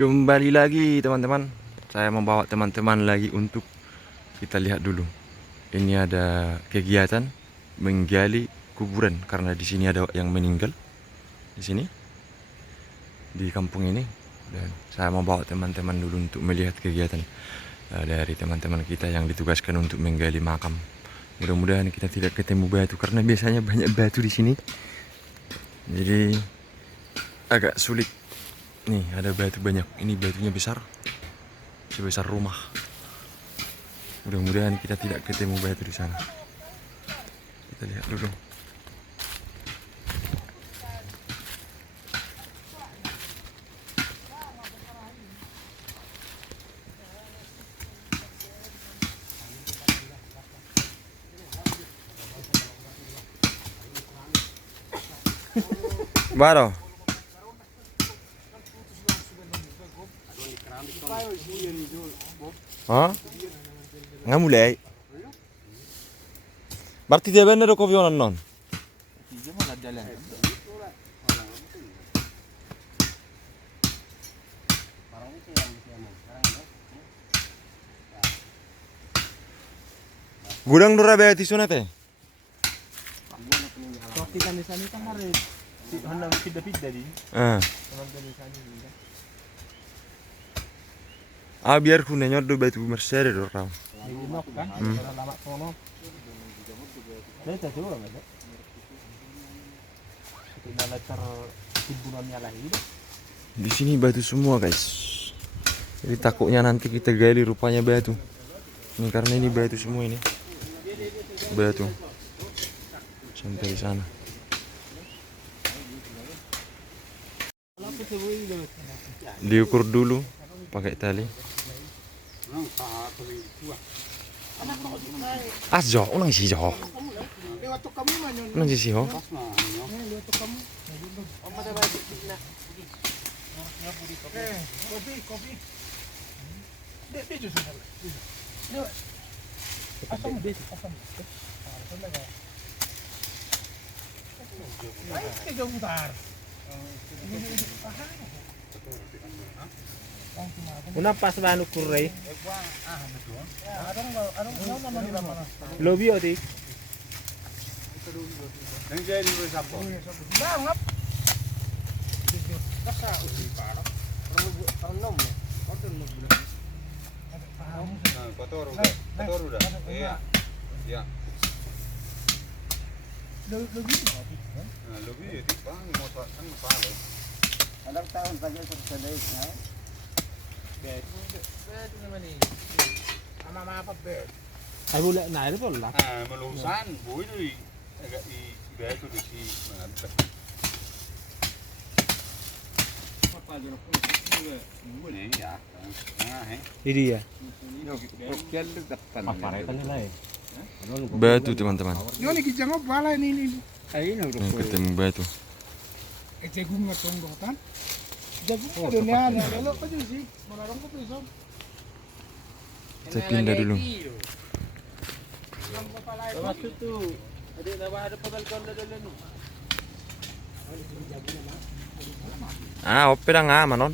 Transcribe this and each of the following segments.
Kembali lagi teman-teman. Saya membawa teman-teman lagi untuk kita lihat dulu. Ini ada kegiatan menggali kuburan karena di sini ada yang meninggal di sini di kampung ini, dan saya membawa teman-teman dulu untuk melihat kegiatan dari teman-teman kita yang ditugaskan untuk menggali makam. Mudah-mudahan kita tidak ketemu batu karena biasanya banyak batu di sini. Jadi agak sulit. Nih ada batu banyak. Ini batunya besar, sebesar rumah. Mudah-mudahan kita tidak ketemu batu di sana. Kita lihat dulu. Baro. Hah? Nggak mulai. Berarti dia benar kok violan non. Gudang dura beati sunate. Waktu kan di sana kan hari hendak pindah-pindah di. Biar kunenya do batu mercer do raw. Nok kan, orang lama sono. Saya tak tahu lah. Kita letter timbulannya lagi. Di sini batu semua guys. Jadi takutnya nanti kita gali rupanya batu. Ini karena ini batu semua ini. Batu. Sampai di sana. Diukur dulu pakai tali. Jo, unang si Jo. Unang si Jo. Kopi. Una pas banu kurre. Lobby oti. Yang jadi berapa? Bangap. Kasa uti para. Orang ya. Kotor mo gula. Kotor udah. Iya. Iya. Lobby. Nah, lebih ya tipang motor kan palo. Alam tahun saja tersedai ya. Bed naman ni. Ama apa bed? Ay wala na ito pala. Melusan, boy dari agak di batu di si mantap. Apa aja nak pun ni ya. Ini ya. Batu teman-teman. Ini kita ngop bala ini. Yang ketemu batu. Jagung ngatong dotan. Jagung dunia ada lo aja sih. Melarang ko piso. Kita pindah dulu. Maksud tu. Ada pagalkan na dulu. Ope lang nga manon.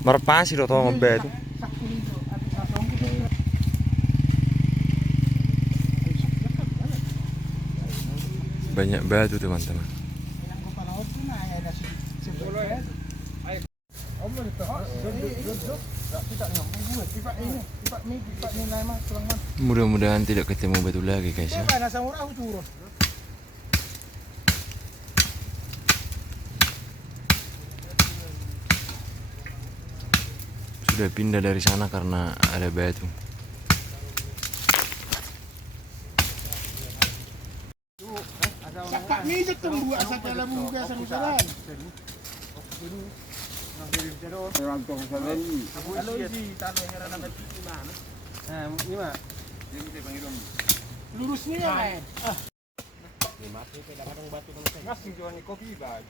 Marpasi do to ng batu. Banyak batu teman-teman. Mudah-mudahan tidak ketemu batu lagi guys ya. Sudah pindah dari sana karena ada batu. Mijit tumbuh asal dalam buka sang-saran. Kalau di tanah yang ada nama di mana? Ini mah. Lurusnya ya. Ini mati ke dalam batu sama. Ngasih jual kopi bag.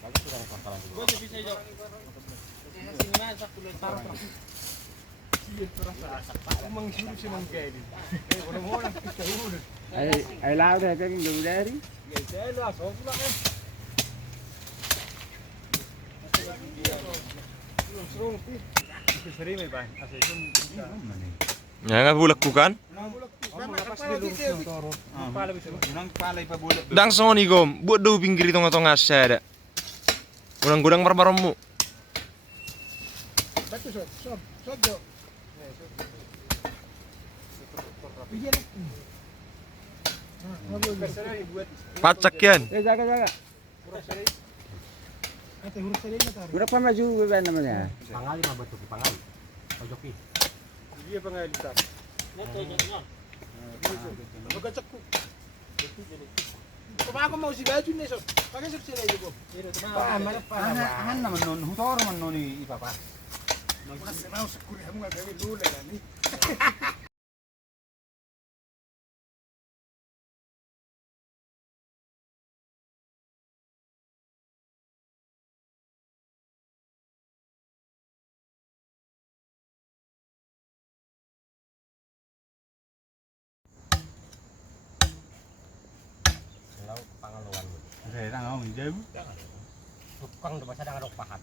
Bagus sudah pangkalan. Gua bisa jauh. Sini masak dulu. Ai lao đây cái đường đây đi. Ya nga bulak ko kan? Unang palay pa bulat. Dang soni gom, buat do pinggir itu ngatong asada. Unang gudang marmarom mo. Pacak yan. Jaga. Berapa maju beban namanya? Pangali mah betul, pangali. Pojoki. Dia pangalit tak. Ako mau si baju nih sob. Pakai sih lagi kok. Ahan naman nun, hutor man nun ipapa. Mas mau sekuri kamu enggak gawe dulu lah nih. Kalau pangaluan. Saya tak mau jauh. Tukang di masa dengan pahat.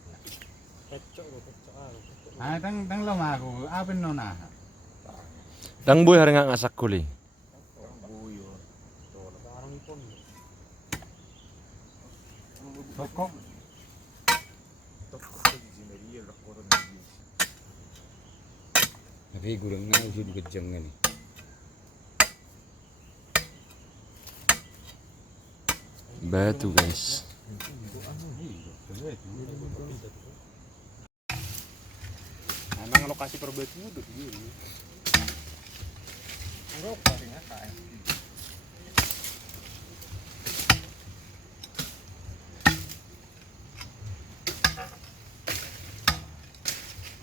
Tang lama aku, apa nona? Dang boy hari nga ngasak kuli. Toko. Tapi gurang na usud kejang ni. Batu guys. Emang lokasi perbatu itu begini.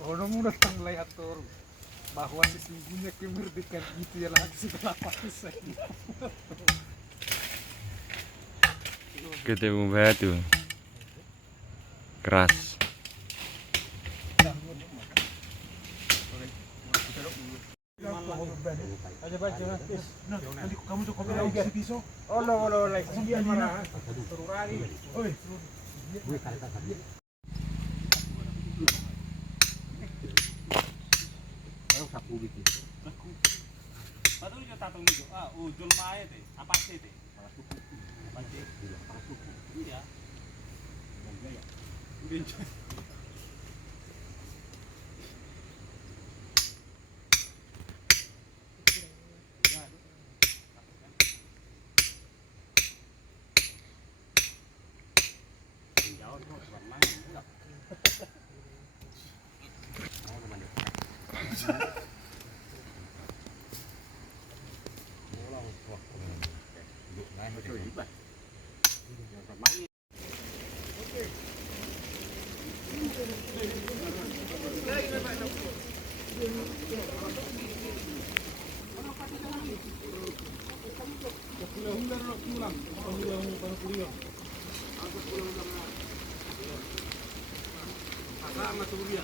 Orang udah mulai atur bahwa sesungguhnya kemerdekaan itu ialah aksi kelapa sawit. Ketemu batu. Keras. Nanti kamu cukup lagi pisau. Oh, lo, lagi dia mana? Turunari. Oi. Patut dia tatang itu. Ujul mae teh, apa sih teh? Apa sih? Iya. Sama tuh dia.